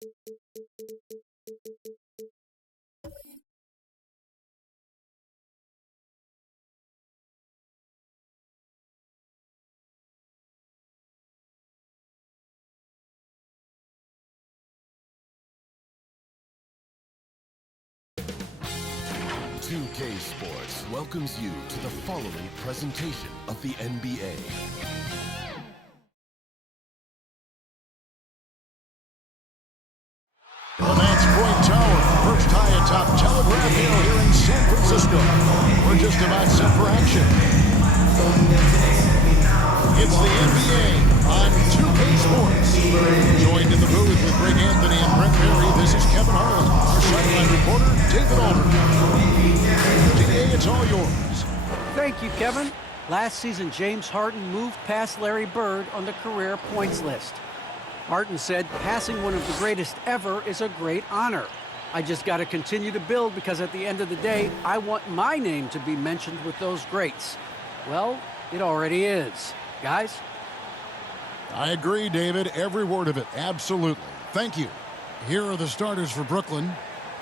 2K Sports welcomes you to the following presentation of the NBA. The Nance Point Tower, first high atop Telegraph Hill here in San Francisco. We're just about set for action. It's the NBA on 2K Sports. Joined in the booth with Greg Anthony and Brent Berry, this is Kevin Harlan. Our sideline reporter, David Aldridge. DA, it's all yours. Thank you, Kevin. Last season, James Harden moved past Larry Bird on the career points list. Harden said, passing one of the greatest ever is a great honor. I just got to continue to build because at the end of the day, I want my name to be mentioned with those greats. Well, it already is. Guys? I agree, David. Every word of it. Absolutely. Thank you. Here are the starters for Brooklyn.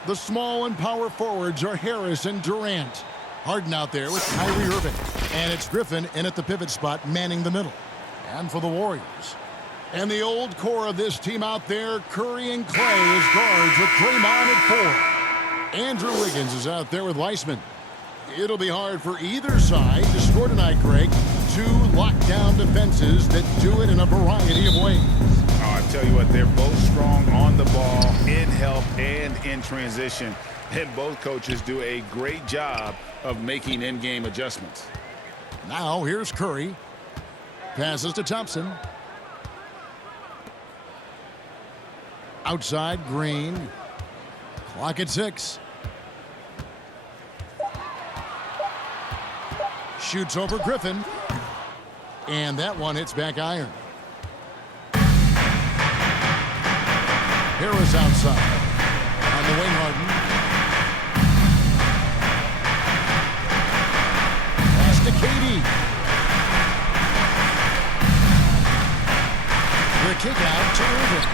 The small and power forwards are Harris and Durant. Harden out there with Kyrie Irving. And it's Griffin in at the pivot spot, manning the middle. And for the Warriors. And the old core of this team out there, Curry and Clay as guards with Draymond at 4. Andrew Wiggins is out there with Weissman. It'll be hard for either side to score tonight, Greg. Two lockdown defenses that do it in a variety of ways. I tell you what, they're both strong on the ball, in help, and in transition. And both coaches do a great job of making in-game adjustments. Now here's Curry. Passes to Thompson. Outside, Green. Clock at 6. Shoots over Griffin. And that one hits back iron. Harris outside. On the wing, Harden. Pass to KD. The kick out to Irving.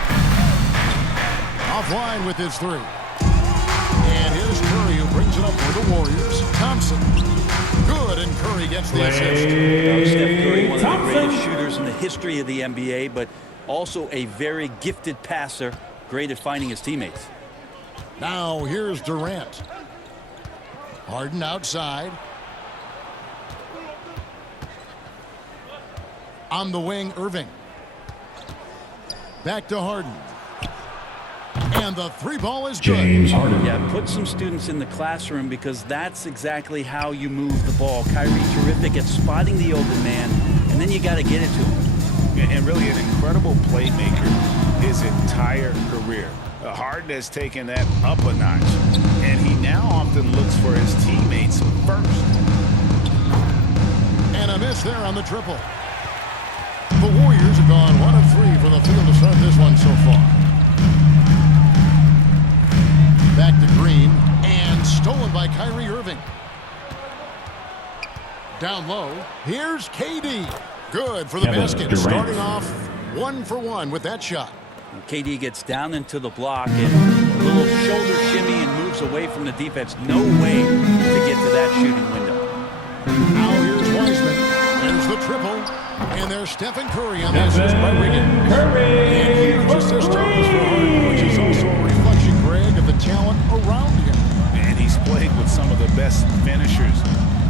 Offline with his 3. And here's Curry who brings it up for the Warriors. Thompson. Good, and Curry gets the assist. Steph Curry, one of the greatest shooters in the history of the NBA, but also a very gifted passer, great at finding his teammates. Now here's Durant. Harden outside. On the wing, Irving. Back to Harden. And the 3 ball is good. James Harden. Yeah, put some students in the classroom because that's exactly how you move the ball. Kyrie terrific at spotting the open man, and then you got to get it to him. And really an incredible playmaker his entire career. Harden has taken that up a notch, and he now often looks for his teammates first. And a miss there on the triple. The Warriors have gone 1 of 3 from the field to start this one so far. Back to Green, and stolen by Kyrie Irving. Down low, here's KD. Good for the basket. Durant. Starting off 1 for 1 with that shot. And KD gets down into the block and a little shoulder shimmy and moves away from the defense. No way to get to that shooting window. Now here's Weissman. There's the triple. And there's Stephen Curry on the assist by Wiggins. And huge assist totals for Harden, which is also a reflection, Greg, of the talent around him. And he's played with some of the best finishers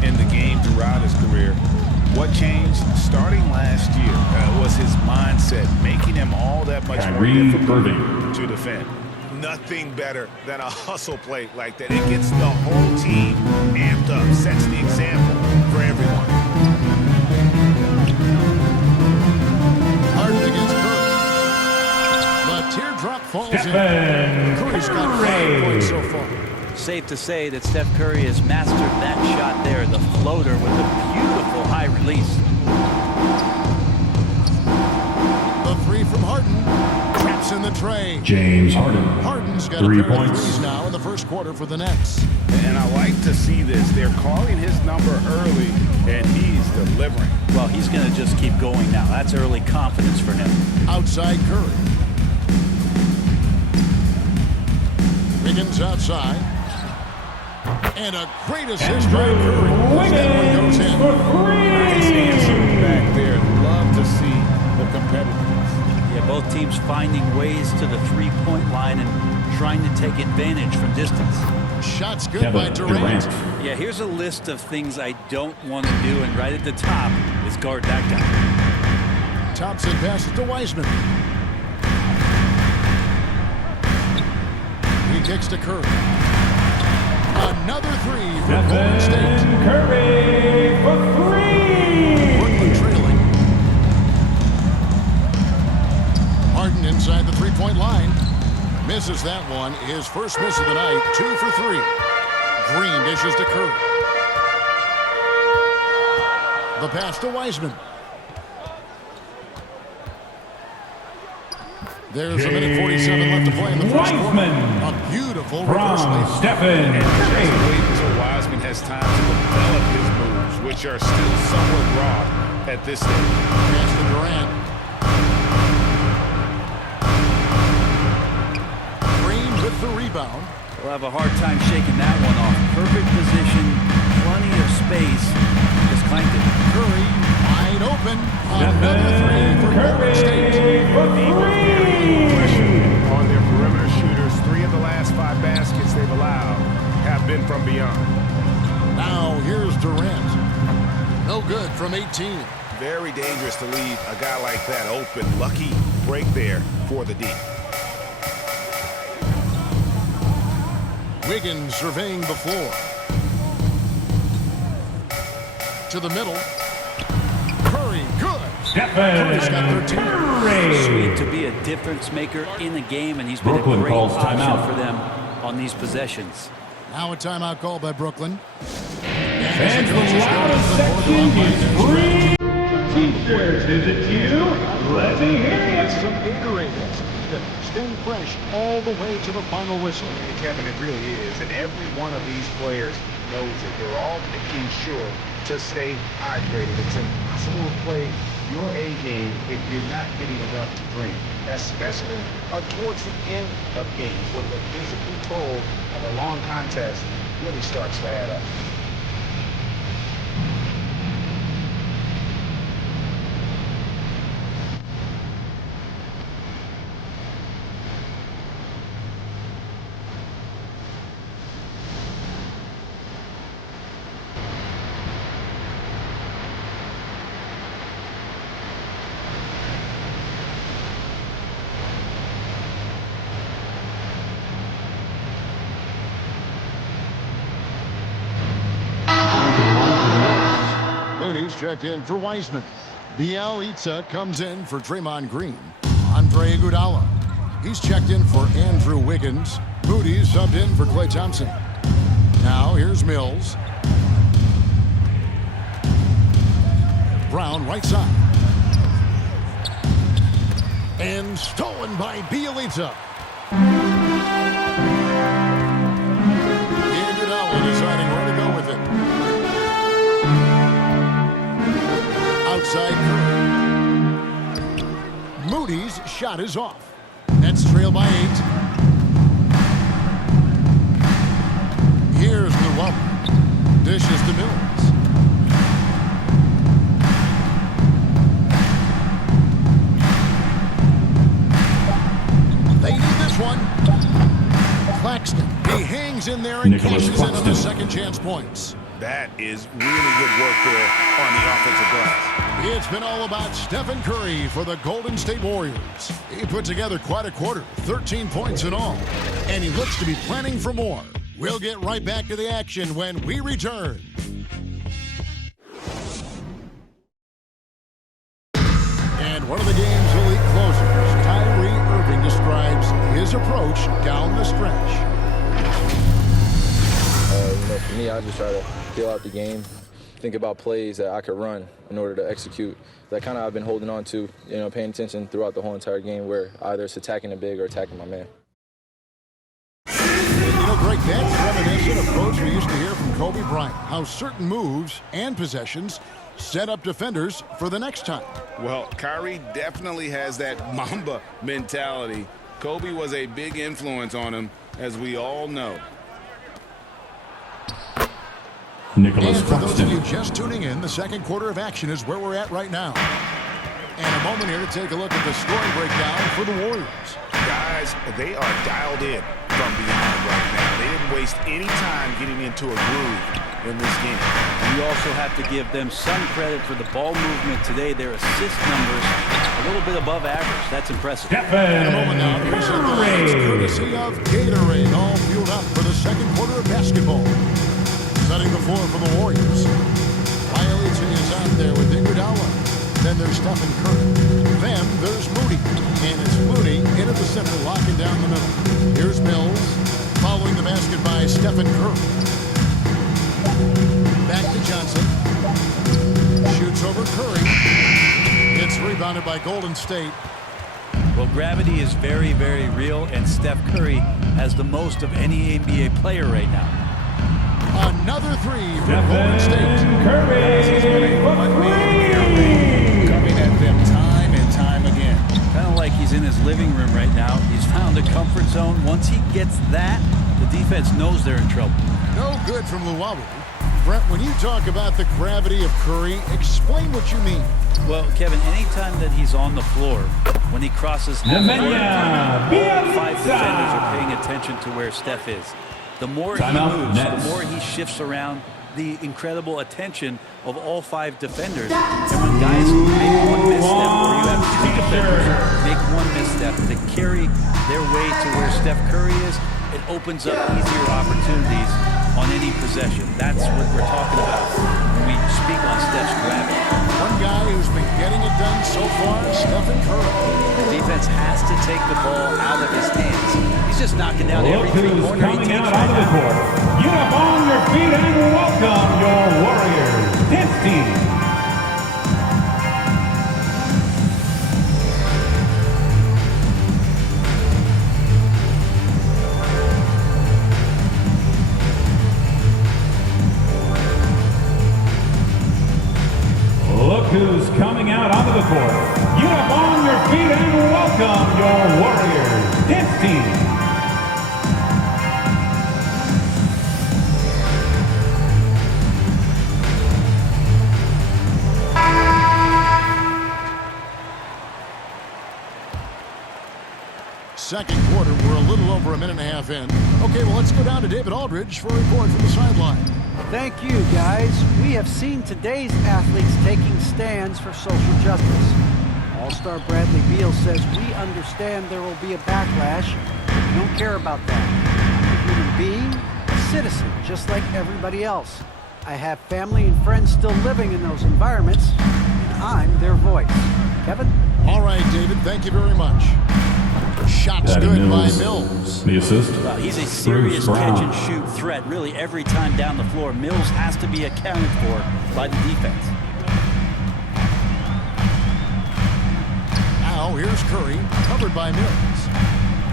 in the game throughout his career. What changed starting last year was his mindset, making him all that much more difficult to defend. Nothing better than a hustle play like that. It gets the whole team amped up, sets the example for everyone. Harden against Curry. The teardrop falls in. Curry's got 5 points so far. Safe to say that Steph Curry has mastered that shot there, the floater with a beautiful high release. The 3 from Harden. Traps in the tray. James Harden. Harden's got 3 a pair of points. threes now in the first quarter for the Nets. And I like to see this. They're calling his number early, and he's delivering. Well, he's going to just keep going now. That's early confidence for him. Outside Curry. Wiggins outside. And a great assist by Curry. That one goes in. Nice answer back there. Love to see the competitiveness. Yeah, both teams finding ways to the three-point line and trying to take advantage from distance. Shots good by Durant. Yeah, here's a list of things I don't want to do, and right at the top is guard that guy. Thompson passes to Wiseman. He kicks to Curry. Another three for Golden State. Curry for three. Brooklyn trailing. Harden inside the three-point line. Misses that one. His first miss of the night. 2 for 3. Green dishes to Curry. The pass to Wiseman. There's a minute 47 left to play in the first quarter. A beautiful reverse lead. Stephen Curry. Wait until Wiseman has time to develop his moves, which are still somewhat raw at this stage. Pass to Durant. Green with the rebound. We'll have a hard time shaking that one off. Perfect position, plenty of space. Just clanked it. Curry wide open. Another three for Golden State. On their perimeter shooters, 3 of the last 5 baskets they've allowed have been from beyond. Now here's Durant. No good from 18. Very dangerous to leave a guy like that open. Lucky break there for the D. Wiggins surveying the floor. To the middle. Curry, good. Curry's got 13. Sweet to be a difference maker in the game, and he's been Brooklyn a great calls option timeout for them on these possessions. Now a timeout call by Brooklyn. And the loudest section is free. T-shirts, is it you? Let me hear it. Some Gatorade. Staying fresh all the way to the final whistle. Kevin, it really is. And every one of these players knows it. They're all making sure to stay hydrated. It's impossible to play your A game if you're not getting enough to drink, especially towards the end of games when the physical toll of a long contest really starts to add up. Mooney's checked in for Wiseman. Bielitsa comes in for Draymond Green. Andre Iguodala. He's checked in for Andrew Wiggins. Moody's subbed in for Klay Thompson. Now here's Mills. Brown right side. And stolen by Bielitsa. Iguodala deciding where to go with it. Outside Curry. Moody's shot is off. Nets trail by 8. Here's Llewellyn. Dishes to Mills. They need this one. Claxton. He hangs in there and Nicholas cashes in on the Claxton. second chance points. That is really good work there on the offensive glass. It's been all about Stephen Curry for the Golden State Warriors. He put together quite a quarter, 13 points in all, and he looks to be planning for more. We'll get right back to the action when we return. And one of the game's elite closers, Kyrie Irving, describes his approach down the stretch. For me, I just try to feel out the game, think about plays that I could run in order to execute. That kind of I've been holding on to, paying attention throughout the whole entire game where either it's attacking the big or attacking my man. Greg, that's reminiscent approach we used to hear from Kobe Bryant, how certain moves and possessions set up defenders for the next time. Well, Kyrie definitely has that Mamba mentality. Kobe was a big influence on him, as we all know. Nicholas And for those of you Claxton. just tuning in, the second quarter of action is where we're at right now. And a moment here to take a look at the scoring breakdown for the Warriors. Guys, they are dialed in from behind right now. They didn't waste any time getting into a groove in this game. You also have to give them some credit for the ball movement today. Their assist numbers a little bit above average. That's impressive. In a moment now, to Stephen present the lines Curry. courtesy of Gatorade, all fueled up for the second quarter of basketball. Setting the floor for the Warriors. Wiley is out there with Iguodala. Then there's Stephen Curry. Then there's Moody. And it's Moody into the center, locking down the middle. Here's Mills, following the basket by Stephen Curry. Back to Johnson. Shoots over Curry. It's rebounded by Golden State. Well, gravity is very, very real, and Steph Curry has the most of any NBA player right now. Another three for Golden Stephen State. Curry for Coming at them time and time again. Kind of like he's in his living room right now. He's found a comfort zone. Once he gets that, the defense knows they're in trouble. No good from Luwawu. Brent, when you talk about the gravity of Curry, explain what you mean. Well, Kevin, anytime that he's on the floor, when he crosses half court, all five defenders are paying attention to where Steph is. The more he moves, the more he shifts around, the incredible attention of all five defenders. And when guys make one misstep, or you have three defenders make one misstep to carry their way to where Steph Curry is, it opens up easier opportunities on any possession. That's what we're talking about when we speak on Steph's gravity. One guy who's been getting it done so far, Stephen Curry. The defense has to take the ball out of his hands. He's just knocking down Look every who's three-pointer he coming takes out right onto the now. court. Get up on your feet and welcome your Warriors dance team. Look who's coming out onto the court. Get up on your feet and welcome your Warriors dance team. Second quarter, we're a little over a minute and a half in. Okay, well, let's go down to David Aldridge for a report from the sideline. Thank you, guys. We have seen today's athletes taking stands for social justice. All-star Bradley Beal says we understand there will be a backlash, but we don't care about that. I'm a human being, a citizen, just like everybody else. I have family and friends still living in those environments, and I'm their voice. Kevin? All right, David, thank you very much. Shots Patty good by Mills, Mills. the assist. He's a serious Bruce Brown. catch-and-shoot threat, really, every time down the floor. Mills has to be accounted for by the defense. Now, here's Curry, covered by Mills.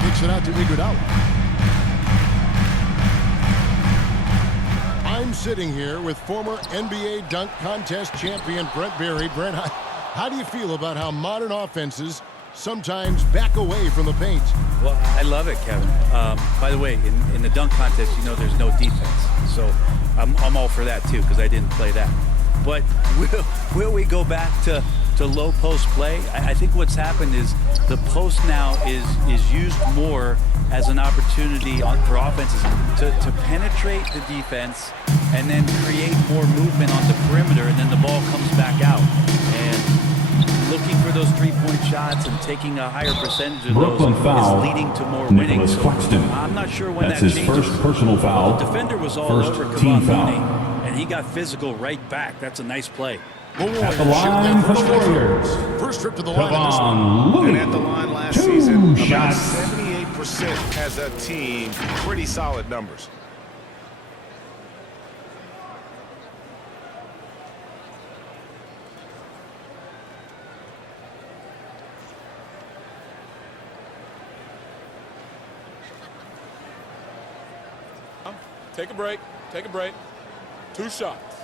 Kicks it out to Iguodala. I'm sitting here with former NBA dunk contest champion Brent Barry. Brent, how do you feel about how modern offenses sometimes back away from the paint? Well, I love it, Kevin. By the way, in the dunk contest, you know there's no defense. So I'm all for that, too, because I didn't play that. But will we go back to low post play? I think what's happened is the post now is used more as an opportunity for offenses to penetrate the defense and then create more movement on the perimeter, and then the ball comes back out. And looking for those three-point shots and taking a higher percentage of Brooklyn those foul. is leading to more winning. Nicholas Claxton. I'm not sure when That's that his changes. first personal foul. The defender was all First over team Kevon foul. Looney, and he got physical right back. That's a nice play. The Warriors At the shoot line their for the first free throw. Warriors. First trip to the line in this one. Kevon Looney. And at the line last 2 season, about shots. 78% as a team. Pretty solid numbers. Take a break. Take a break. 2 shots.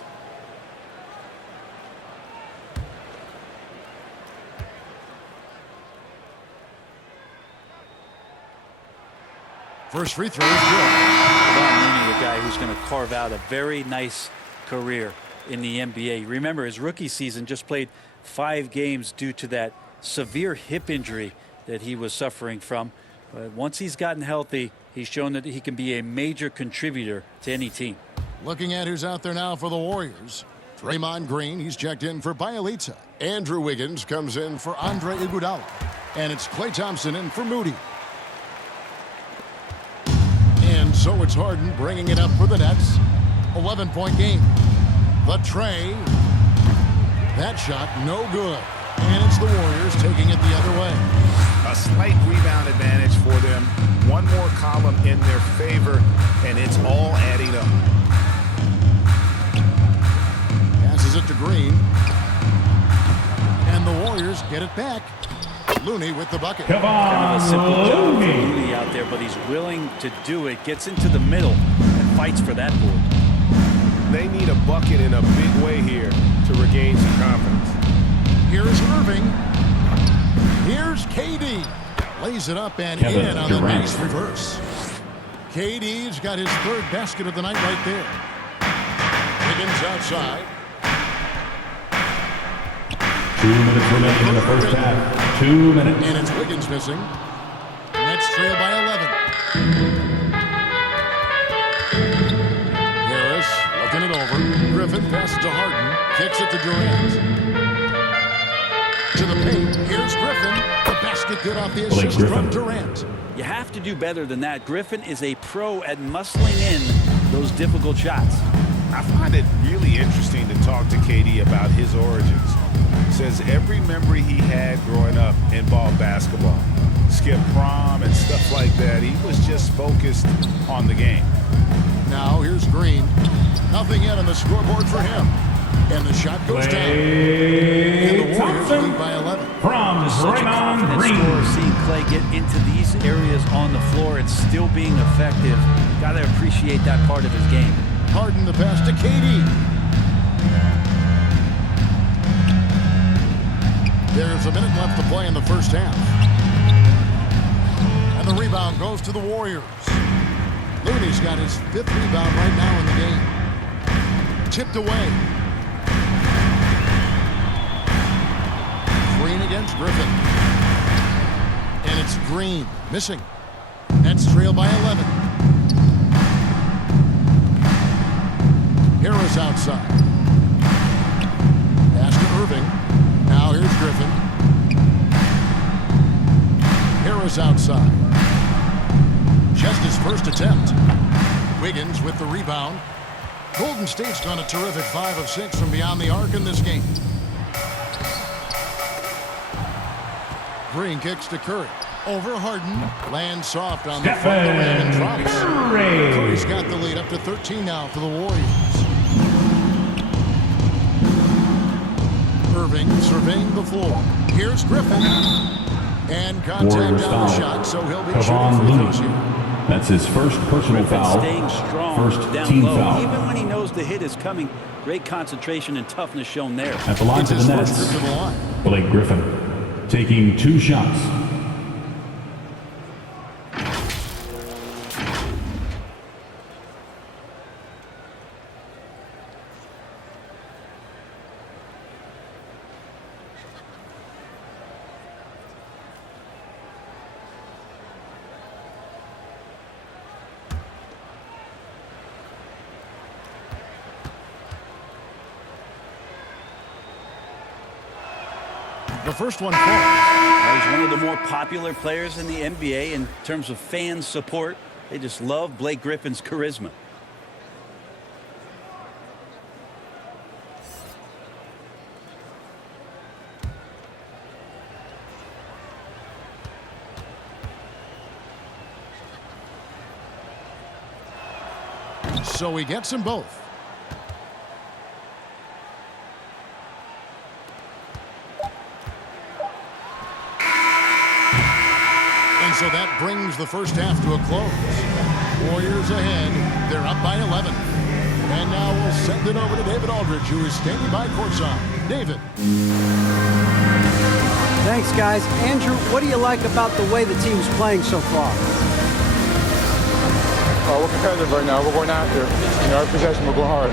First free throw is good. Kevon Looney, a guy who's going to carve out a very nice career in the NBA. Remember, his rookie season just played 5 games due to that severe hip injury that he was suffering from. But once he's gotten healthy, he's shown that he can be a major contributor to any team. Looking at who's out there now for the Warriors. Draymond Green, he's checked in for Bielitsa. Andrew Wiggins comes in for Andre Iguodala. And it's Klay Thompson in for Moody. And so it's Harden bringing it up for the Nets. 11-point game. The tray. That shot no good. And it's the Warriors taking it the other way. A slight rebound advantage for them. One more column in their favor, and it's all adding up. Passes it to Green. And the Warriors get it back. Looney with the bucket. Kind of a simple job for Looney out there, but he's willing to do it. Gets into the middle and fights for that board. They need a bucket in a big way here to regain some confidence. Here's Irving. Here's KD. Lays it up and in on the nice reverse. KD's got his 3rd basket of the night right there. Wiggins outside. 2 minutes remaining in the first half. 2 minutes. And it's Wiggins missing. Nets trail by 11. Harris looking it over. Griffin passes to Harden. Kicks it to Durant. To the paint. Here's Griffin. The basket good off the assist from Durant. You have to do better than that. Griffin is a pro at muscling in those difficult shots. I find it really interesting to talk to KD about his origins. Says every memory he had growing up involved basketball. Skip prom and stuff like that. He was just focused on the game. Now here's Green. Nothing yet on the scoreboard for him. And the shot goes down. And the Warriors lead by 11. From Draymond Green. Seeing Klay get into these areas on the floor and still being effective. Got to appreciate that part of his game. Harden the pass to KD. There's a minute left to play in the first half. And the rebound goes to the Warriors. Looney's got his 5th rebound right now in the game. Tipped away. Green against Griffin. And it's Green missing. Nets trail by 11. Harris outside. Pass to Irving. Now here's Griffin. Harris outside. Just his first attempt. Wiggins with the rebound. Golden State's gone a terrific 5 of 6 from beyond the arc in this game. Green kicks to Curry. Over Harden. Lands soft on the front of the rim and drops. Curry's got the lead up to 13 now for the Warriors. Irving surveying the floor. Here's Griffin. And contact on the shot, so he'll be shooting free throws here. That's his first personal foul. Staying strong First down team low. foul. Even when he knows the hit is coming, great concentration and toughness shown there. At the line to the Nets, Blake Griffin taking 2 shots. The first one falls. He's one of the more popular players in the NBA in terms of fan support. They just love Blake Griffin's charisma. So he gets them both. And so that brings the first half to a close. Warriors ahead. They're up by 11. And now we'll send it over to David Aldridge, who is standing by courtside. David. Thanks, guys. Andrew, what do you like about the way the team's playing so far? We're competitive right now. We're going after it. You know, every possession we're going hard.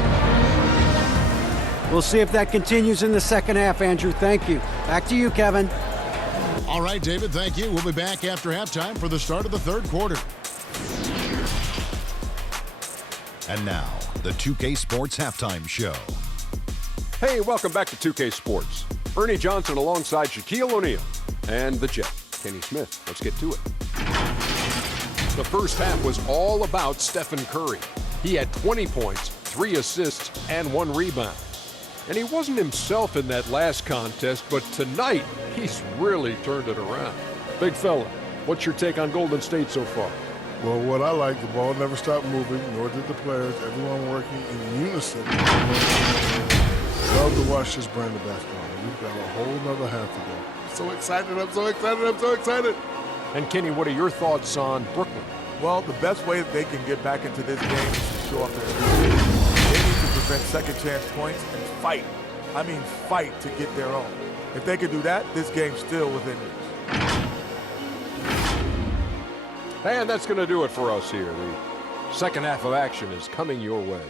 We'll see if that continues in the second half, Andrew. Thank you. Back to you, Kevin. All right, David, thank you. We'll be back after halftime for the start of the third quarter. And now, the 2K Sports Halftime Show. Hey, welcome back to 2K Sports. Ernie Johnson alongside Shaquille O'Neal and the Jet, Kenny Smith. Let's get to it. The first half was all about Stephen Curry. He had 20 points, 3 assists, and 1 rebound. And he wasn't himself in that last contest, but tonight, he's really turned it around. Big fella, what's your take on Golden State so far? Well, what I like, the ball never stopped moving, nor did the players. Everyone working in unison. Love to watch this brand of basketball. We've got a whole nother half to go. So excited, I'm so excited, I'm so excited. And Kenny, what are your thoughts on Brooklyn? Well, the best way that they can get back into this game is to show up their defense. They need to prevent second chance points and fight. I mean fight to get their own. If they can do that, this game's still within reach. And that's going to do it for us here. The second half of action is coming your way.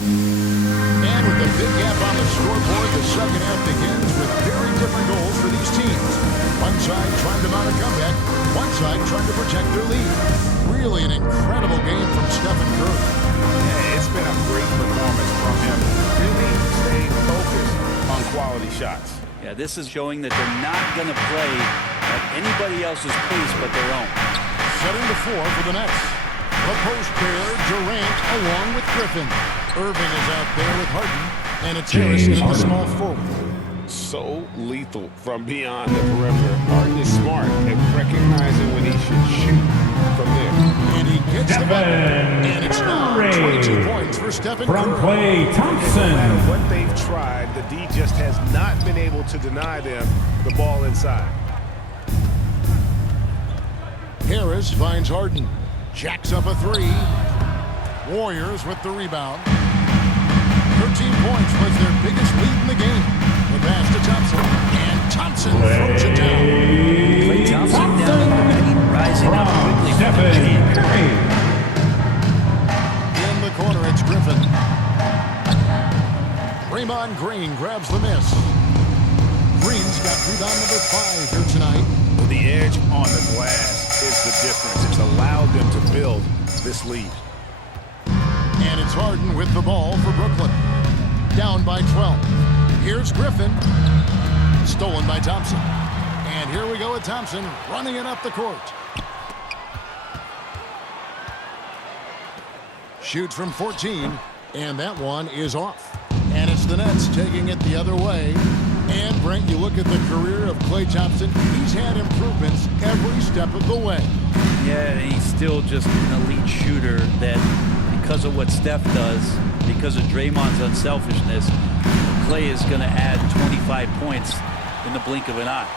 And with a big gap on the scoreboard, the second half begins with very different goals for these teams. One side trying to mount a comeback, one side trying to protect their lead. Really an incredible game from Stephen Curry. Yeah, it's been a great performance from him. Really staying focused on quality shots. Yeah, this is showing that they're not going to play at anybody else's pace but their own. Setting the floor for the Nets. The post pair, Durant along with Griffin. Irving is out there with Harden, and it's Harrison in the small forward. So lethal from beyond the perimeter. Harden is smart at recognizing when he should shoot from there. And he gets the ball. And it's now 22 points for Stephen Curry. From Klay Thompson. No matter what they've tried, the D just has not been able to deny them the ball inside. Harris finds Harden. Jacks up a three. Warriors with the rebound. 13 points was their biggest lead in the game. The pass to Thompson. And Thompson throws it down. Klay Thompson down in the paint, rising up quickly. Stephen Curry. In the corner, it's Griffin. Draymond Green grabs the miss. Green's got rebound number 5 here tonight. Well, the edge on the glass is the difference. It's allowed them to build this lead. And it's Harden with the ball for Brooklyn. Down by 12. Here's Griffin. Stolen by Thompson. And here we go with Thompson running it up the court. Shoots from 14. And that one is off. And it's the Nets taking it the other way. And, Brent, you look at the career of Klay Thompson. He's had improvements every step of the way. Yeah, and he's still just an elite shooter that, because of what Steph does, because of Draymond's unselfishness, Klay is going to add 25 points in the blink of an eye.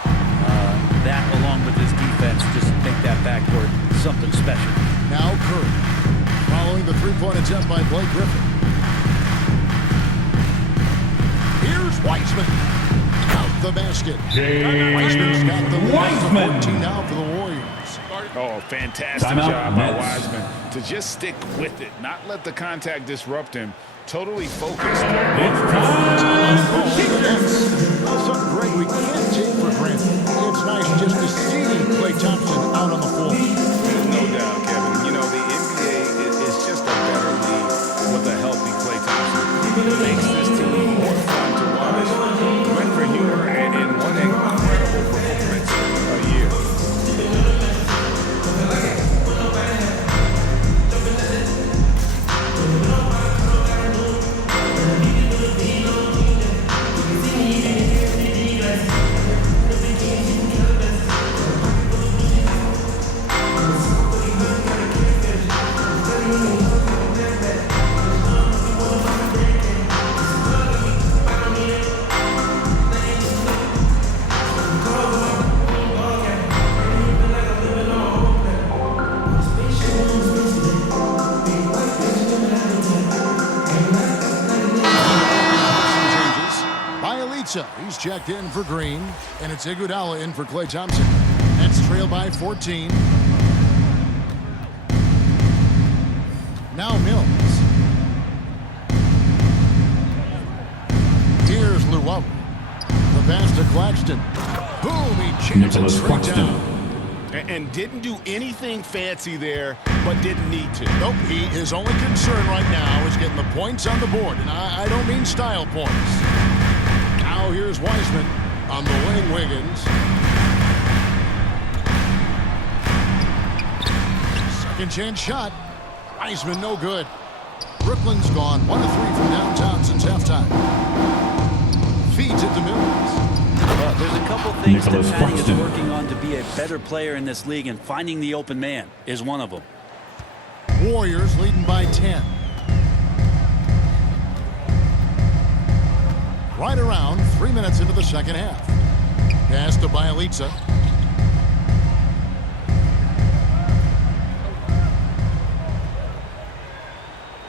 That, along with his defense, just make that backcourt something special. Now Curry, following the three-point attempt by Blake Griffin. Here's Wiseman. Out the basket. Wiseman's got the lead to 14 now for the Warriors. Oh, fantastic job by Wiseman to just stick with it, not let the contact disrupt him. Totally focused. It's time for Something, Greg, we can't take for granted. It's nice just to see Klay Thompson out on the floor. No doubt, Kevin. You know, the NBA is just a better league with a healthy Klay Thompson. It makes this team more fun to watch. Went for humor and one incredible performance a year. checked in for Green, and it's Iguodala in for Klay Thompson. Nets trail by 14. Now Mills. Here's Luwawu. The pass to Claxton. Boom, he jams it straight down. And didn't do anything fancy there, but didn't need to. Nope, his only concern right now is getting the points on the board, and I don't mean style points. Now here's Wiseman on the wing. Wiggins. Second chance shot. Wiseman no good. Brooklyn's gone 1 of 3 from downtown since halftime. Feeds it to Mills. Well, there's a couple things that Patty is working on to be a better player in this league, and finding the open man is one of them. Warriors leading by 10. Right around 3 minutes into the second half. Pass to Bjelica.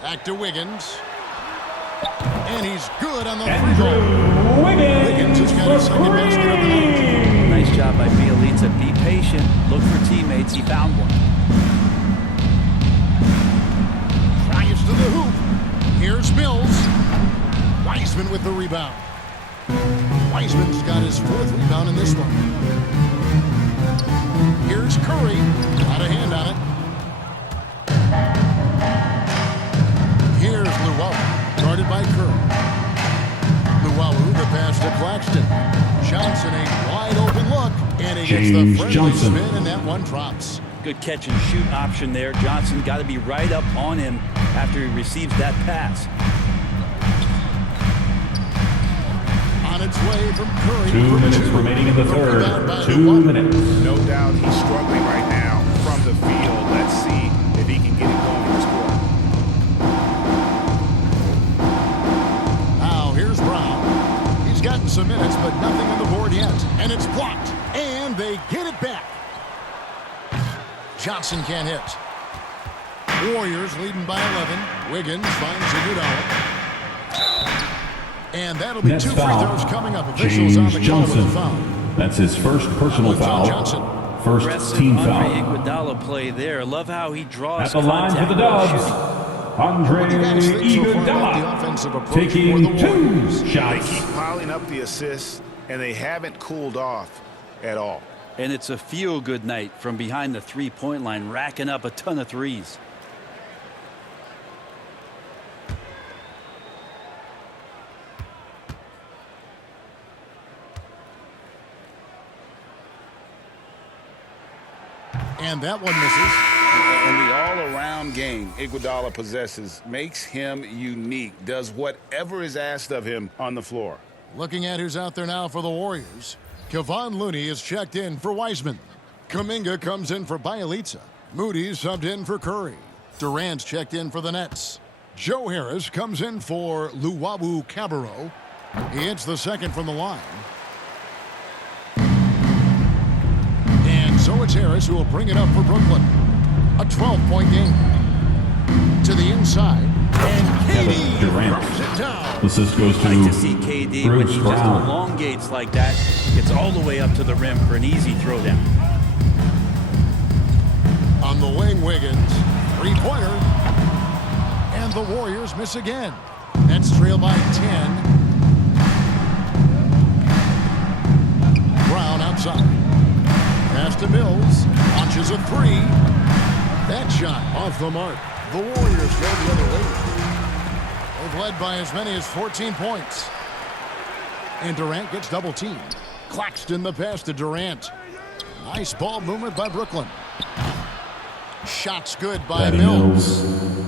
Back to Wiggins. And he's good on the free throw. Wiggins has got his second basket of the night. Nice job by Bjelica. Be patient. Look for teammates. He found one. Tries to the hoop. Here's Mills. Wiseman with the rebound. Wiseman's got his 4th rebound in this one. Here's Curry. Got a hand on it. Here's Luwawu. Guarded by Curry. Luwawu, the pass to Claxton. Johnson, a wide open look. And he gets the friendly spin, and that one drops. Good catch and shoot option there. Johnson got to be right up on him after he receives that pass. On its way from Curry. 2 minutes remaining in the third. 2 minutes. No doubt he's struggling right now from the field. Let's see if he can get it going this quarter. Now here's Brown. He's gotten some minutes, but nothing on the board yet. And it's blocked. And they get it back. Johnson can't hit. Warriors leading by 11. Wiggins finds Iguodala. And that'll be Nets 2 free foul. throws coming up. Officials on the call with a foul. That's his first personal foul. Johnson. First Aggressive team Andre foul. Iguodala play there. Love how he draws At the line for the Dubs, Andre Iguodala taking 2 shots. They keep piling up the assists, and they haven't cooled off at all. And it's a feel-good night from behind the three-point line, racking up a ton of threes. And that one misses. And the all-around game Iguodala possesses makes him unique, does whatever is asked of him on the floor. Looking at who's out there now for the Warriors. Kevon Looney is checked in for Wiseman. Kuminga comes in for Bjelica. Moody's subbed in for Curry. Durant's checked in for the Nets. Joe Harris comes in for Luwawu Cabarrot. He hits the second from the line. And so it's Harris who will bring it up for Brooklyn. A 12-point game. To the inside. And KD throws it down. Assist goes to Like to see KD when he just Brown. elongates like that. Gets all the way up to the rim for an easy throwdown. On the wing, Wiggins. Three-pointer. And the Warriors miss again. Nets trail by 10. Brown outside. Pass to Mills. Launches a 3. That shot off the mark. The Warriors go the other way. They've led by as many as 14 points. And Durant gets double-teamed. Claxton the pass to Durant. Nice ball movement by Brooklyn. Shots good by Mills.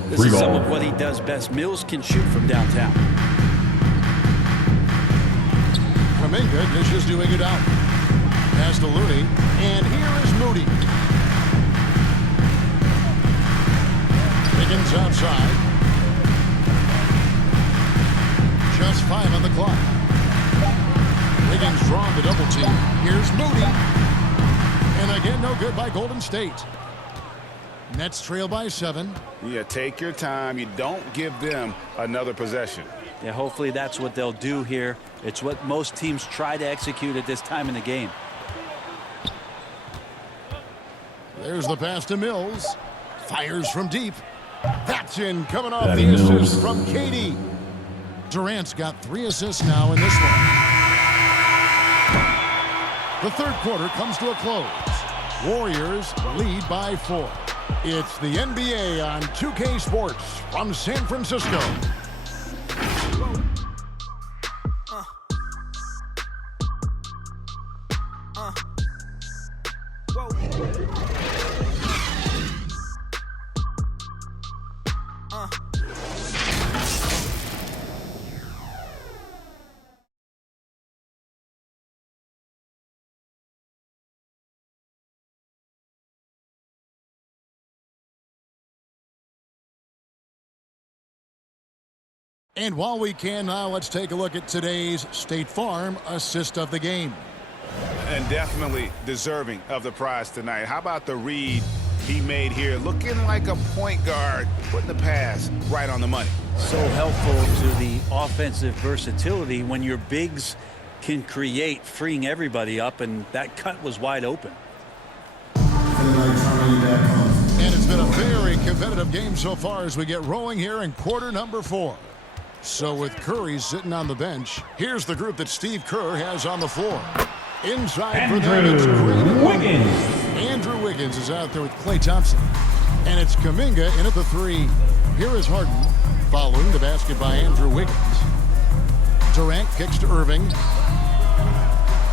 This is some of what he does best. Mills can shoot from downtown. Kuminga dishes to Iguodala. Pass to Looney. And here is Moody. Wiggins outside. Just 5 on the clock. Wiggins drawn the double team. Here's Moody. And again, no good by Golden State. Nets trail by 7. Yeah, take your time. You don't give them another possession. Yeah, hopefully that's what they'll do here. It's what most teams try to execute at this time in the game. There's the pass to Mills. Fires from deep. That's in, coming off the assist from KD. Durant's got 3 assists now in this one. The third quarter comes to a close. Warriors lead by 4. It's the NBA on 2K Sports from San Francisco. And while we can now, let's take a look at today's State Farm assist of the game. And definitely deserving of the prize tonight. How about the read he made here? Looking like a point guard, putting the pass right on the money. So helpful to the offensive versatility when your bigs can create, freeing everybody up, and that cut was wide open. And it's been a very competitive game so far as we get rolling here in quarter number 4. So with Curry sitting on the bench, here's the group that Steve Kerr has on the floor. Inside for them, it's Wiggins. Andrew Wiggins is out there with Klay Thompson. And it's Kuminga in at the 3. Here is Harden following the basket by Andrew Wiggins. Durant kicks to Irving.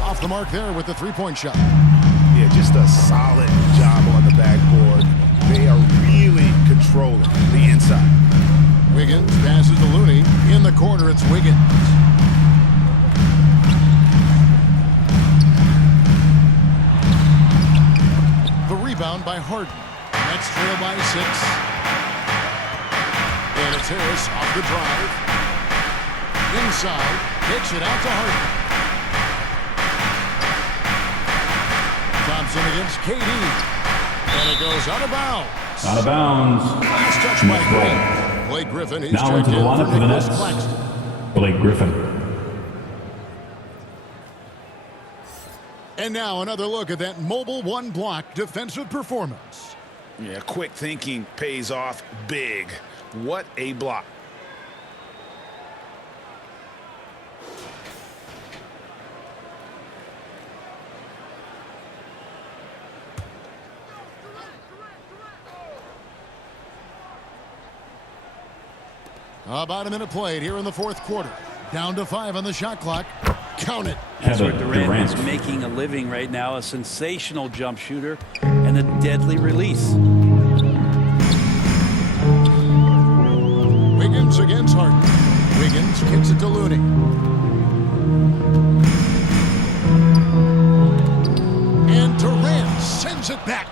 Off the mark there with the 3-point shot. Yeah, just a solid job on the backboard. They are really controlling the inside. Wiggins passes to Looney. In the corner, it's Wiggins. The rebound by Harden. Nets trail by 6. And it's Harris off the drive. Inside. Kicks it out to Harden. Thompson against KD. And it goes out of bounds. Out of bounds. Last touch by Green. Blake Griffin, he's now into the lineup for the Nets. Blake Griffin. And now another look at that mobile one-block defensive performance. Yeah, quick thinking pays off big. What a block. About a minute played here in the fourth quarter. Down to 5 on the shot clock. Count it. That's where Durant is making a living right now. A sensational jump shooter and a deadly release. Wiggins against Harden. Wiggins kicks it to Looney. And Durant sends it back.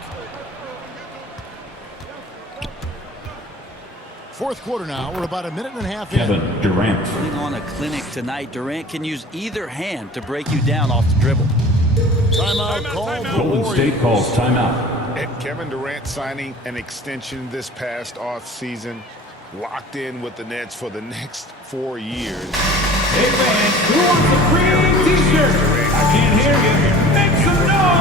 Fourth quarter now. We're about a minute and a half in. Kevin Durant. Putting on a clinic tonight. Durant can use either hand to break you down off the dribble. Timeout called. Golden State calls timeout. And Kevin Durant signing an extension this past offseason, locked in with the Nets for the next 4 years. Hey fans, who wants a free t-shirt? I can't hear you. Make some noise!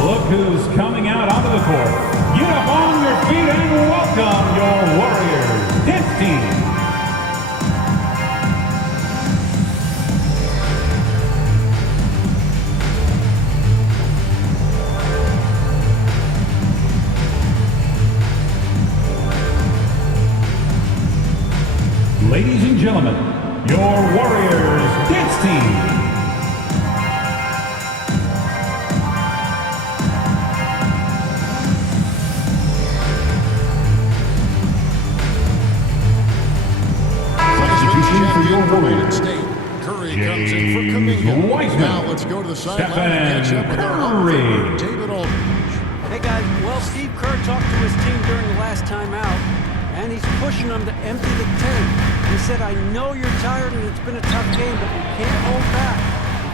Look who's coming out onto the court. Get up on your feet and welcome your Warriors dance team. Ladies and gentlemen, your Warriors dance team. State. Curry comes in for Kuminga. Now let's go to the sideline and catch up with our David Aldridge. Hey guys, well, Steve Kerr talked to his team during the last timeout. And he's pushing them to empty the tank. He said, I know you're tired and it's been a tough game, but you can't hold back.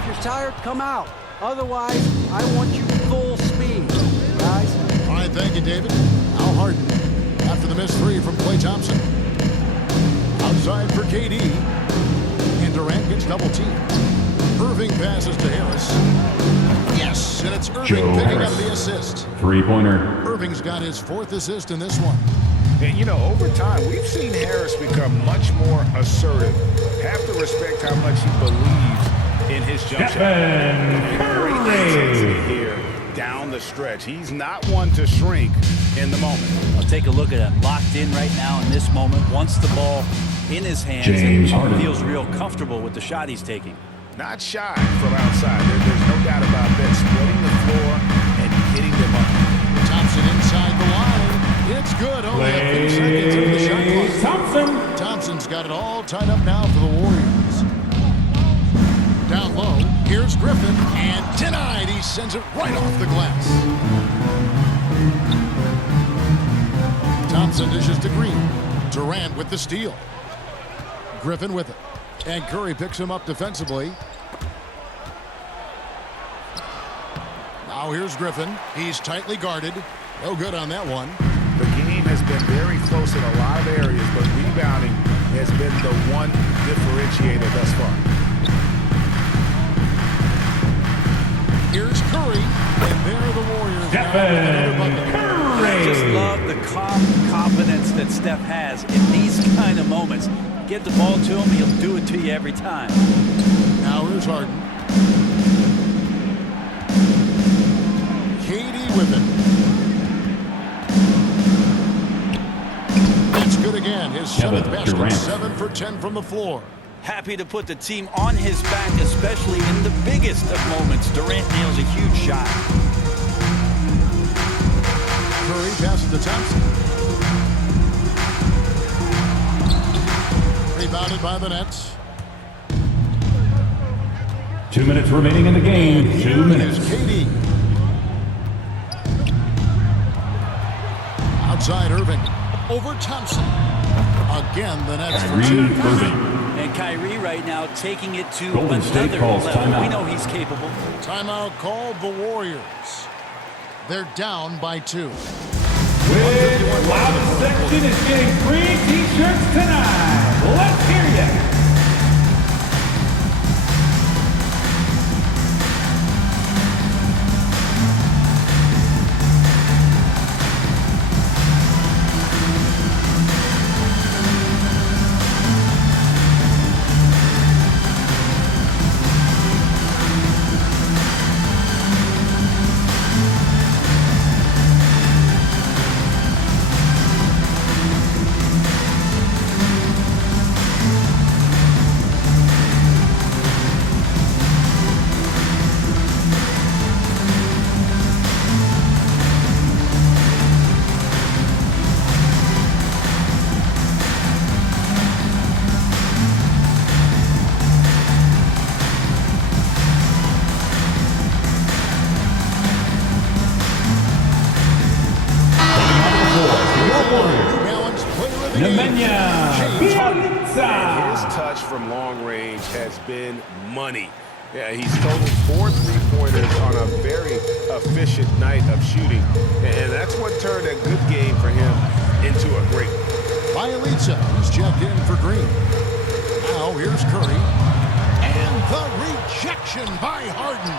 If you're tired, come out. Otherwise, I want you full speed, guys. All right, thank you, David. Al Harden after the missed three from Klay Thompson. Outside for KD. And Durant gets double teamed. Irving passes to Harris. Yes, and it's Irving picking up the assist. Three-pointer. Irving's got his 4th assist in this one. And, you know, over time, we've seen Harris become much more assertive. Have to respect how much he believes in his jump shot. Great intensity here down the stretch. He's not one to shrink in the moment. I'll take a look at him. Locked in right now in this moment. Wants the ball in his hands. James and Harden. feels real comfortable with the shot he's taking. Not shy from outside. There's no doubt about that. Spreading the floor and hitting them up. Thompson inside the line. It's good. Only a few seconds into the shot clock. Thompson. Thompson's got it all tied up now for the Warriors. Down low. Here's Griffin. And denied. He sends it right off the glass. Thompson dishes to Green. Durant with the steal. Griffin with it. And Curry picks him up defensively. Now here's Griffin. He's tightly guarded. No good on that one. The game has been very close in a lot of areas, but rebounding has been the one differentiator thus far. Here's Curry. And there are the Warriors. I just love the calm confidence that Steph has in these kind of moments. Get the ball to him, he'll do it to you every time. Now here's Harden. KD with it. That's good again. His 7th basket, 7 for 10 from the floor. Happy to put the team on his back, especially in the biggest of moments. Durant nails a huge shot. Curry passes to Thompson. Rebounded by the Nets. 2 minutes remaining in the game. 2 minutes. KD. Outside Irving. Over Thompson. Again, the Nets for 2. Irving. And Kyrie right now taking it to Golden State another calls level. timeout. We know he's capable. Timeout called the Warriors. They're down by 2. With Loud Section is getting free t-shirts tonight. Let's hear ya. His touch from long range has been money. Yeah, he's totaled 4 3-pointers on a very efficient night of shooting. And that's what turned a good game for him into a great one. Bielitsa, who's checked in for Green. Now here's Curry. And the rejection by Harden.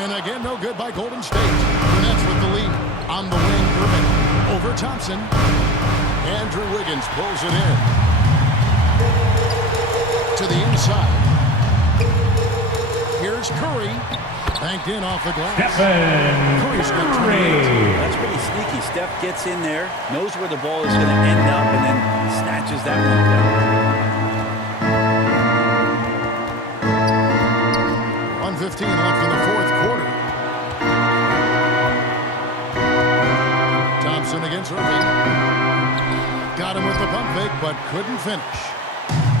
And again, no good by Golden State. The Nets with the lead. On the wing, Irving. Over Thompson. Andrew Wiggins pulls it in. To the inside. Here's Curry. Banked in off the glass. Curry's got 28. That's pretty sneaky. Steph gets in there, knows where the ball is going to end up, and then snatches that one down. 1:15 left in the fourth quarter. Thompson against Irving. Got him with the pump fake, but couldn't finish.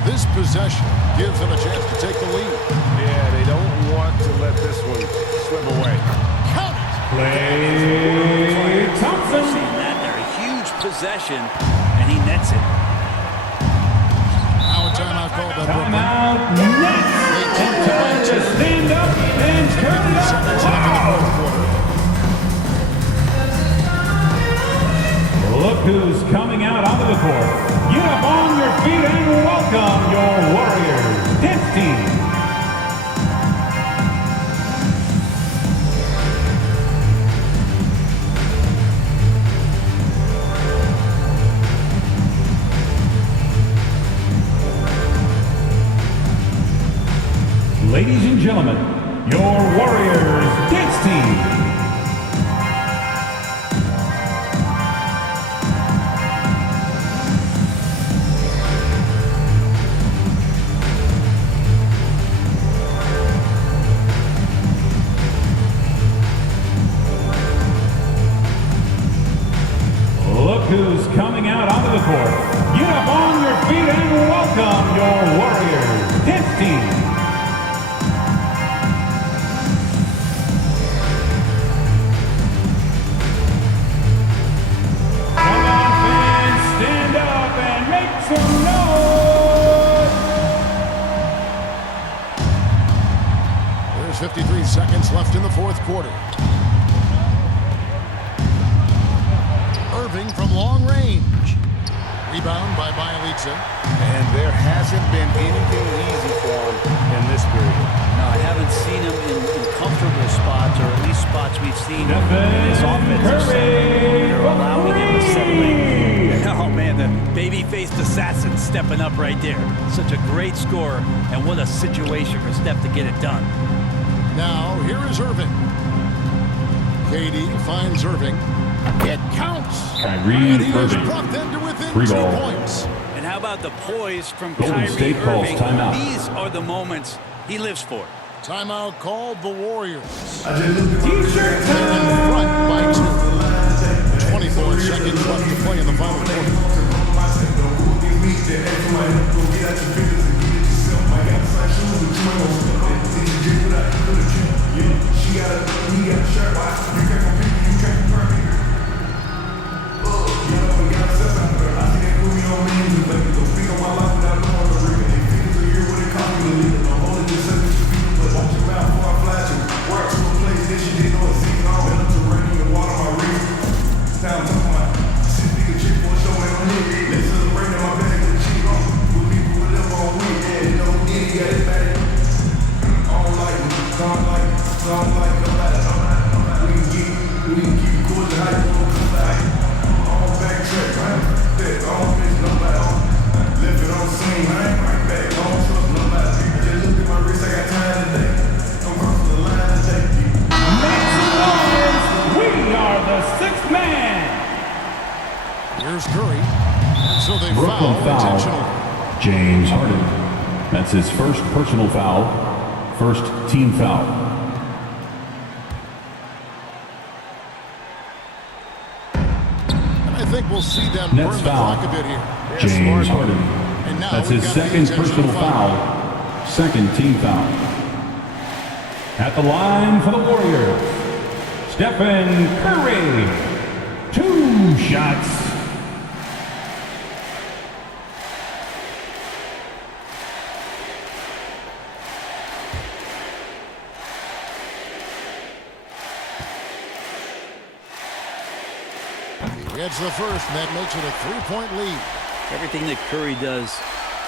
This possession gives them a chance to take the lead. Yeah, they don't want to let this one slip away. Count it! Klay Thompson. Seeing that there, a huge possession, and gets it. Now a timeout called by Brooklyn. Timeout, Nets. And time to stand up and turn it up. Look who's coming out onto the court. Get up on your feet and welcome your Warriors dance team. Ladies and gentlemen, your Warriors dance team. Look who's coming out onto the court. Get up on your feet and welcome your Warriors dance team. Come on, fans, stand up and make some noise. There's 53 seconds left in the fourth quarter. Irving from long range. Rebound by Bjelica. And there hasn't been anything easy for him in this period. No, I haven't seen him in comfortable spots, or at least spots we've seen in his offensive set. They're allowing him to settle in. Oh, man, the baby-faced assassin stepping up right there. Such a great scorer, and what a situation for Steph to get it done. Now, here is Irving. KD finds Irving. It counts. Kyrie And he has Irving. brought them to within Free 2 ball. points. And how about the poise from Golden Kyrie State calls Irving? timeout. These are the moments he lives for. Timeout called the Warriors. T-shirt They're in front by 2. 24 seconds left to play in the final quarter. We are the sixth man. Here's Curry. And so they Brooklyn foul foul. intentionally. James Harden. That's his first personal foul. First team foul. And I think we'll see them Nets burn the foul. clock a bit here. James Harden. And now That's we've his got the second intentional personal foul. Second team foul. At the line for the Warriors, Stephen Curry. 2 shots. He gets the first, and that makes it a 3-point lead. Everything that Curry does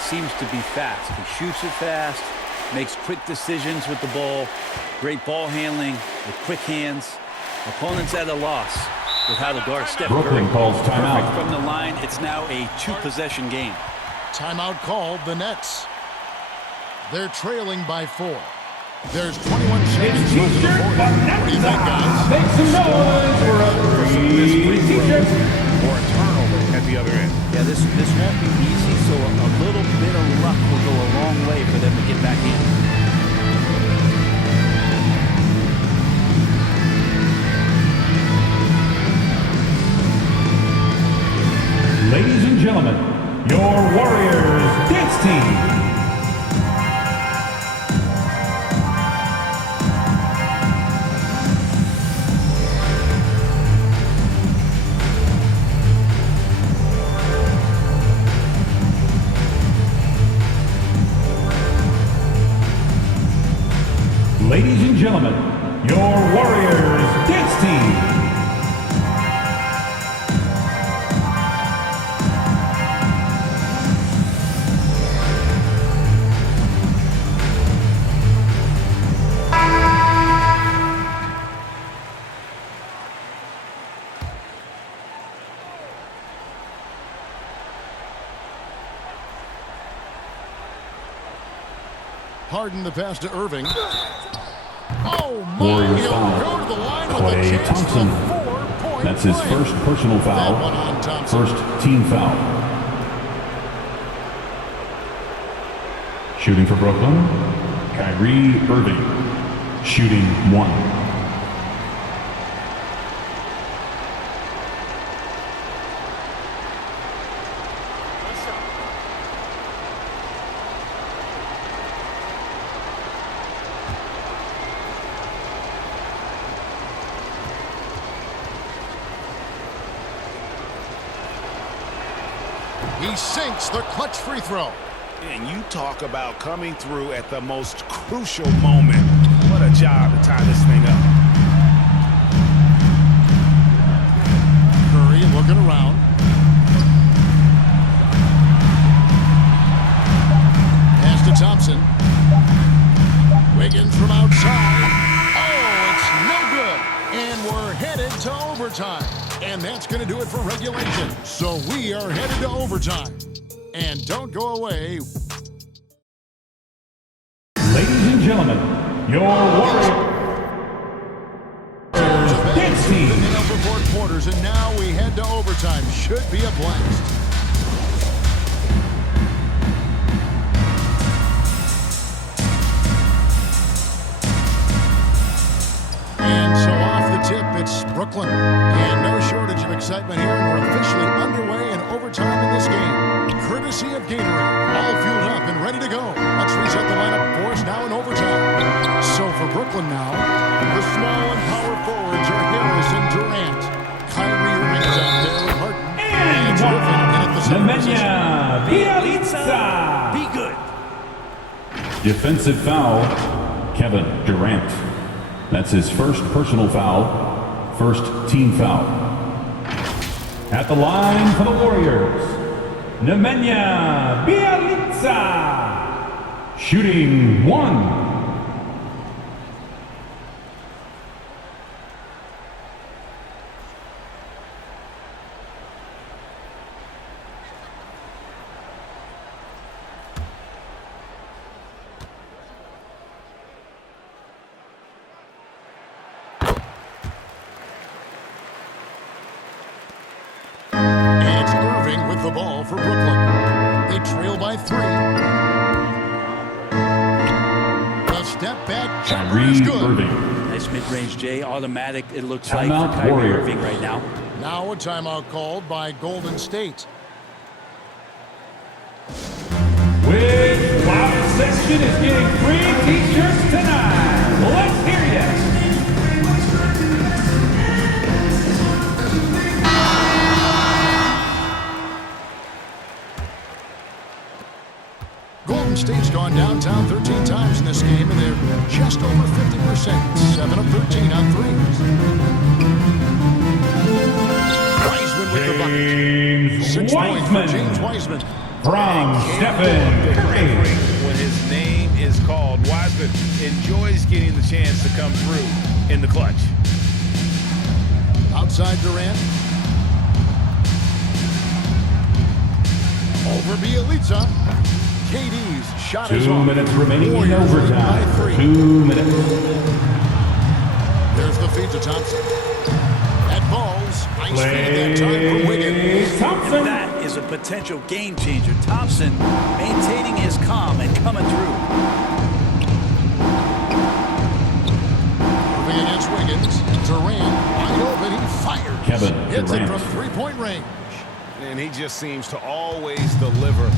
seems to be fast. He shoots it fast, makes quick decisions with the ball, great ball handling with quick hands. Opponents at a loss with how to guard Steph Brooklyn Curry. calls timeout. Perfect from the line. It's now a 2-possession game. Timeout called the Nets. They're trailing by 4. There's 21 seconds left in the fourth. What do you think, guys? Make some noise for a free t-shirt. Or a turnover at the other end. Yeah, this won't be easy, so a little bit of luck will go a long way for them to get back in. Ladies and gentlemen, your Warriors dance team. gentlemen, your Warriors dance team. Harden the pass to Irving. Oh, my. Warriors He'll foul. go to the line with a Klay chance Thompson. for a 4-point That's his play. first personal foul. That one on Thompson. First team foul. Shooting for Brooklyn, Kyrie Irving. Shooting 1. He sinks the clutch free throw. And you talk about coming through at the most crucial moment. What a job to tie this thing up. Curry looking around. Pass to Thompson. Wiggins from outside. Oh, it's no good. And we're headed to overtime. And that's going to do it for regulation. So we are headed to overtime. And don't go away. Ladies and gentlemen, your Warriors dance team. For 4 quarters, and now we head to overtime. Should be a blast. And so off the tip, it's Brooklyn. And no shortage of excitement here, and we're officially underway in overtime in this game. Courtesy of Gatorade, all fueled up and ready to go. Let's reset the lineup for us now in overtime. So for Brooklyn now, the small and power forwards are Harris and Durant. Kyrie Irving is out there with Harden. And Irving in at the center position. Bielitsa. Be good. Defensive foul, Kevin Durant. That's his first personal foul, first team foul. At the line for the Warriors, Nemanja Bielitsa. Shooting 1. The ball for Brooklyn. They trail by 3. The step back jumper is good. Irving. Nice mid-range, Jay. Automatic, it looks Timeout, like, for Kyrie Warriors. Irving right now. Now a timeout called by Golden State. Which Wild section is getting free t-shirts tonight? Let's hear ya. Golden State's gone downtown 13 times in this game, and they're just over 50%. 7 of 13 on threes. Wiseman with the bucket. 6 points for James Wiseman. From Stephen Curry. When his name is called, Wiseman enjoys getting the chance to come through in the clutch. Outside Durant. Over Bielitsa. KD's shot is 2 off. minutes remaining in Warriors lead by overtime. 3. 2 minutes. There's the feed to Thompson. That ball's ice feed that time for Wiggins. Thompson. That is a potential game changer. Thompson maintaining his calm and coming through. Moving against Wiggins. Durant wide open. He fires. Kevin Hits Durant. it from 3-point range. And he just seems to always deliver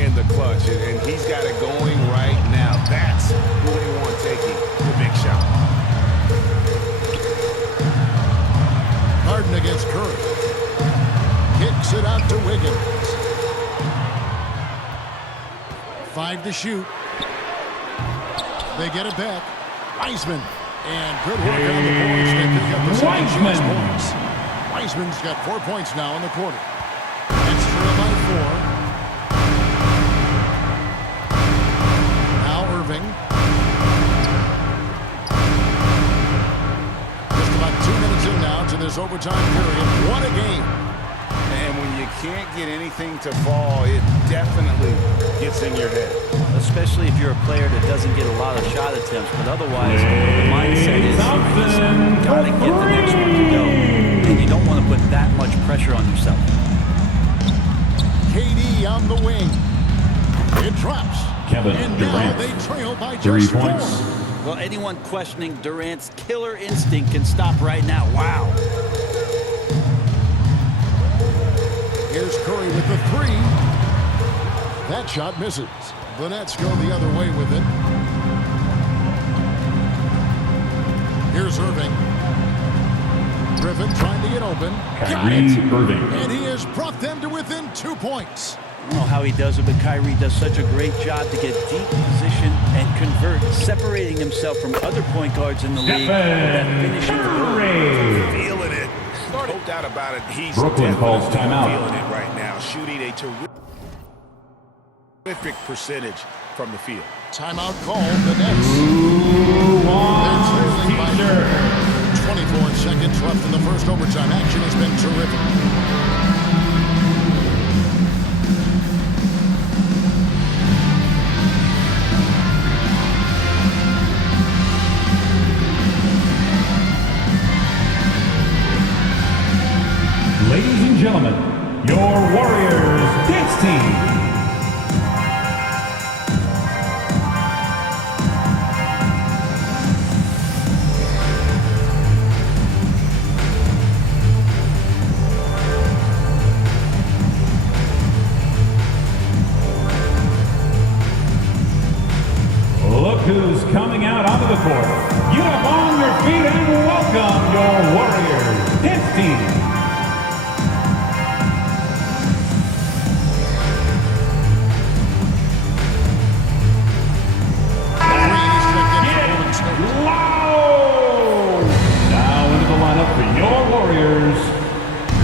in the clutch. And he's got it going right now. That's who they want taking the big shot. Harden against Curry. Kicks it out to Wiggins. 5 to shoot. They get it back. Wiseman And good work on the boards. They pick up the second chance points. Wiseman's got 4 points now in the quarter. It's trail by 4. Now Irving. Just about 2 minutes in now to this overtime period. What a game. And when you can't get anything to fall, it definitely gets in your head. Especially if you're a player that doesn't get a lot of shot attempts, but otherwise the mindset is you just got to get the next one to go. And you don't want to put that much pressure on yourself. KD on the wing. It drops. Kevin and Durant. now they trail by 3 just 4. points. Well, anyone questioning Durant's killer instinct can stop right now. Wow. Here's Curry with the 3. That shot misses. The Nets go the other way with it. Here's Irving. Griffin trying to get open. Kyrie Irving. And he has brought them to within 2 points. I don't know how he does it, but Kyrie does such a great job to get deep position and convert, separating himself from other point guards in the league. That finishing ability. Feeling it. No doubt about it. He's Brooklyn calls timeout. feeling it right now. Shooting a terrific percentage from the field. Timeout called. The Nets. They're trailing by 24 seconds left in the first overtime. Action has been terrific. Ladies and gentlemen, your Warriors dance team. Look who's coming out onto the court. Get up on your feet and welcome your Warriors dance team. Loud! Now into the lineup for your Warriors,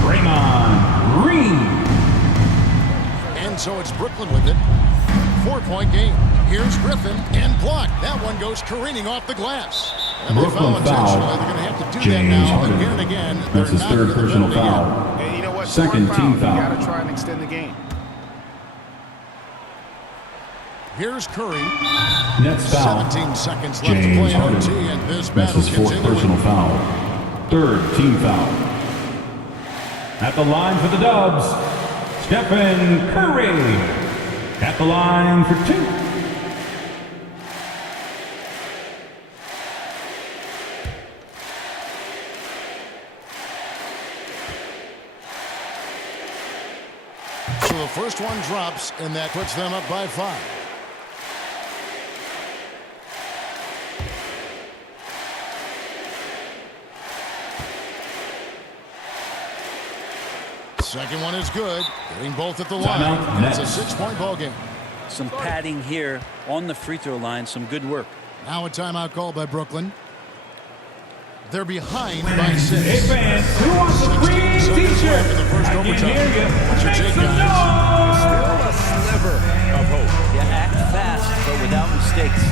Draymond Green. And so it's Brooklyn with it. 4-point game. Here's Griffin and blocked. That one goes careening off the glass. And Brooklyn foul. They're going to have to do James that now Harden. again and again. That's his third personal foul. And you know what? Second team foul. You got to try and extend the game. Here's Curry. Nets foul. 17 seconds left to James play in Harden. OT, and this That's battle his fourth continuing. personal foul. Third team foul. At the line for the Dubs, Stephen Curry. At the line for 2. So the first one drops, and that puts them up by 5. Second one is good. Getting both at the line. It's a 6-point ball game. Some padding here on the free throw line. Some good work. Now a timeout called by Brooklyn. They're behind by 6. Hey fans, who wants a free t-shirt? I can hear you. Make some noise! Still a sliver of hope. You act fast, but without mistakes.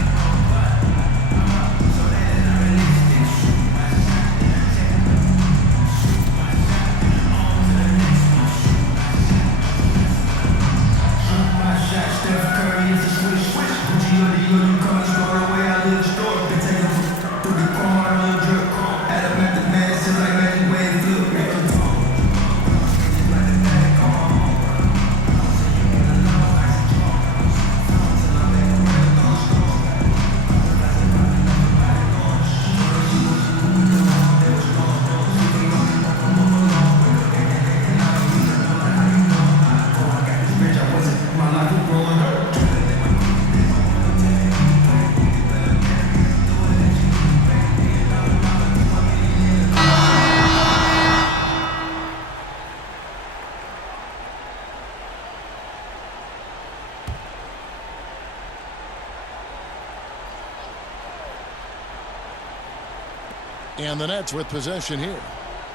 And the Nets with possession here.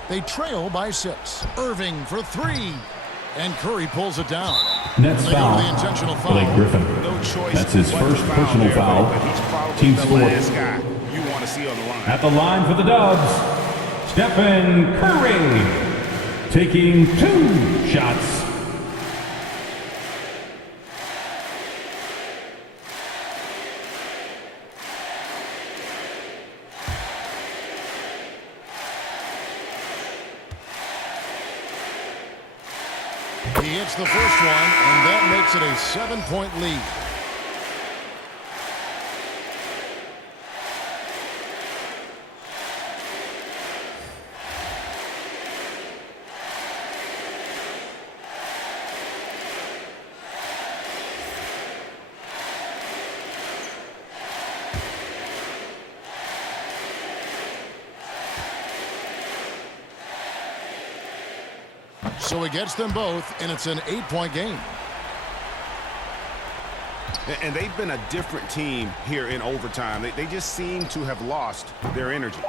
They trail by 6. Irving for 3. And Curry pulls it down. Nets foul. The intentional foul. Blake Griffin. No choice. That's his first personal foul. Team score. Last guy you want to see on the line. At the line for the Dubs, Stephen Curry. Taking 2 shots. He hits the first one, and that makes it a 7-point lead. So he gets them both, and it's an 8-point game. And they've been a different team here in overtime. They just seem to have lost their energy.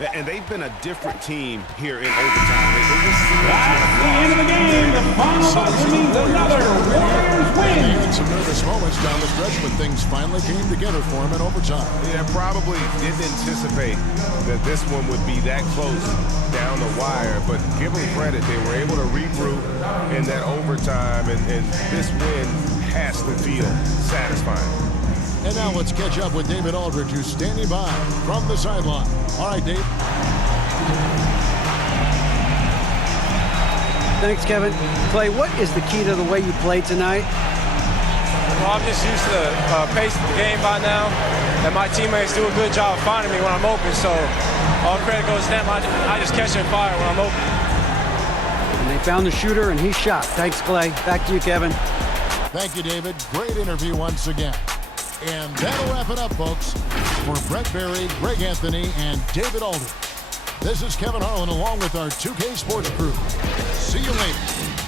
And they've been a different team here in overtime. They just seem to have the end of the game. The final buzzer means another Warriors win. They had some nervous moments down the stretch, but things finally came together for him in overtime. Yeah, probably didn't anticipate that this one would be that close down the wire, but give them credit. They were able to regroup in that overtime, and this win has to feel satisfying. And now let's catch up with David Aldridge, who's standing by from the sideline. All right, Dave. Thanks, Kevin. Clay, what is the key to the way you played tonight? Well, I'm just used to the pace of the game by now, and my teammates do a good job of finding me when I'm open, so all credit goes to them. I just catch and fire when I'm open. And they found the shooter, and he shot. Thanks, Clay. Back to you, Kevin. Thank you, David. Great interview once again. And that'll wrap it up, folks. For Brent Barry, Greg Anthony, and David Aldridge, this is Kevin Harlan along with our 2K Sports crew. See you later.